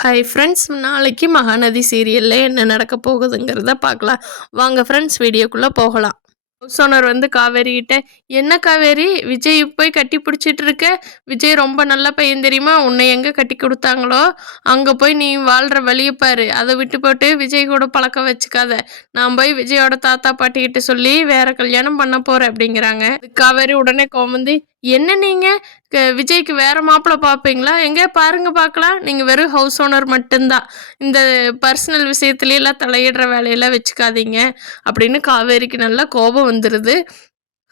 Hi friends, நாளைக்கு மகாநதி சீரியலில் என்ன நடக்க போகுதுங்கிறத பார்க்கலாம். வாங்க ஃப்ரெண்ட்ஸ், வீடியோக்குள்ளே போகலாம். ஹவுஸ் ஓனர் வந்து காவேரிகிட்ட, என்ன காவேரி விஜய் போய் கட்டி பிடிச்சிட்டு இருக்க? விஜய் ரொம்ப நல்ல பையன் தெரியுமா? உன்னை எங்கே கட்டி கொடுத்தாங்களோ அங்கே போய் நீ வாழ்கிற வழியை பாரு. அதை விட்டு போட்டு விஜய் கூட பழக்க வச்சுக்காத. நான் போய் விஜயோட தாத்தா பாட்டிக்கிட்ட சொல்லி வேற கல்யாணம் பண்ண போகிறேன் அப்படிங்கிறாங்க. காவேரி உடனே கோவம் வந்து, என்ன நீங்கள் விஜய்க்கு வேற மாப்பிள்ளை பார்ப்பீங்களா? எங்கே பாருங்க பார்க்கலாம். நீங்கள் வெறும் ஹவுஸ் ஓனர் மட்டும்தான். இந்த பர்சனல் விஷயத்துலையெல்லாம் தலையிடுற வேலையெல்லாம் வச்சுக்காதீங்க அப்படின்னு காவேரிக்கு நல்லா கோபம் வந்துடுது.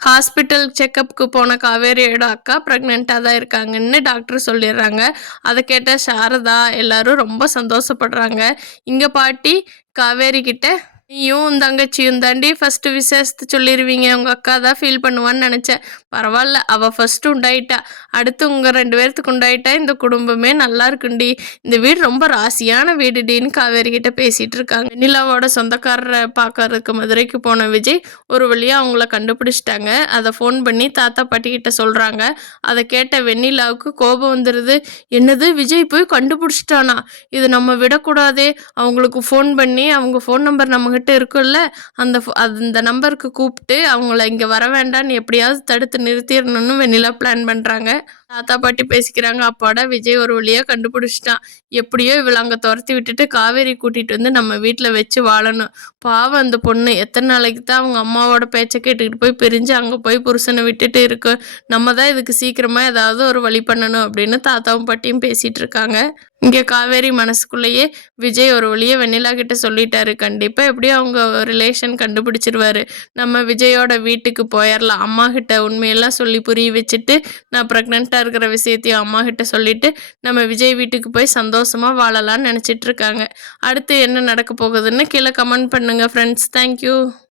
ஹாஸ்பிட்டல் செக்கப்புக்கு போன காவேரியோட அக்கா ப்ரெக்னெண்ட்டாக தான் இருக்காங்கன்னு டாக்டர் சொல்லிடுறாங்க. அதை கேட்ட சாரதா எல்லாரும் ரொம்ப சந்தோஷப்படுறாங்க. இங்கே பாட்டி காவேரி கிட்ட, நீயும் தங்கச்சியும் தாண்டி ஃபஸ்ட்டு விசேஷத்தை சொல்லிடுவீங்க, உங்கள் அக்கா தான் ஃபீல் பண்ணுவான்னு நினச்சேன். பரவாயில்ல, அவள் ஃபஸ்ட்டு உண்டாயிட்டா, அடுத்து உங்கள் 2 பேர்த்துக்கு உண்டாயிட்டா இந்த குடும்பமே நல்லா இருக்குண்டி. இந்த வீடு ரொம்ப ராசியான வீடுடின்னு காவேரி கிட்ட பேசிகிட்டு இருக்காங்க. வெண்ணிலாவோட சொந்தக்காரரை பார்க்கறதுக்கு மதுரைக்கு போன விஜய் ஒரு வழியாக அவங்கள கண்டுபிடிச்சிட்டாங்க. அதை ஃபோன் பண்ணி தாத்தா பாட்டி கிட்ட சொல்கிறாங்க. அதை கேட்ட வெண்ணிலாவுக்கு கோபம் வந்துடுது. என்னது, விஜய் போய் கண்டுபிடிச்சிட்டானா? இது நம்ம விடக்கூடாதே. அவங்களுக்கு ஃபோன் பண்ணி, அவங்க ஃபோன் நம்பர் நம்மகிட்ட இருக்குல்ல, அந்த நம்பருக்கு கூப்பிட்டு அவங்கள இங்கே வர வேண்டான்னு எப்படியாவது தடுத்து நிறுத்திடணும்னு வெண்ணிலா பிளான் பண்ணுறாங்க. தாத்தா பாட்டி பேசிக்கிறாங்க. அப்பாடா, விஜய் ஒரு வழியாக கண்டுபிடிச்சிட்டான். எப்படியோ இவளை அங்கே துரத்தி விட்டுட்டு காவேரி கூட்டிகிட்டு வந்து நம்ம வீட்டில் வச்சு வாழணும். பாவம் அந்த பொண்ணு, எத்தனை நாளைக்கு தான் அவங்க அம்மாவோட பேச்சை கேட்டுக்கிட்டு போய் பிரிஞ்சு அங்கே போய் புருஷனை விட்டுட்டு இருக்கு. நம்ம தான் இதுக்கு சீக்கிரமாக ஏதாவது ஒரு வழி பண்ணணும் அப்படின்னு தாத்தாவும் பாட்டியும் பேசிகிட்டு இருக்காங்க. இங்கே காவேரி மனசுக்குள்ளேயே, விஜய் ஒரு வழியை வெண்ணிலா கிட்ட சொல்லிட்டாரு, கண்டிப்பாக எப்படியும் அவங்க ரிலேஷன் கண்டுபிடிச்சிருவாரு. நம்ம விஜயோட வீட்டுக்கு போயிடலாம். அம்மா கிட்ட உண்மையெல்லாம் சொல்லி புரிய வச்சுட்டு, நான் ப்ரெக்னெண்ட்டாக இருக்கிற விஷயத்தையும் அம்மா கிட்ட சொல்லிட்டு நம்ம விஜய் வீட்டுக்கு போய் சந்தோஷமாக வாழலாம்னு நினச்சிட்டு இருக்காங்க. அடுத்து என்ன நடக்க போகுதுன்னு கீழே கமெண்ட் பண்ணுங்கள் ஃப்ரெண்ட்ஸ். தேங்க்யூ.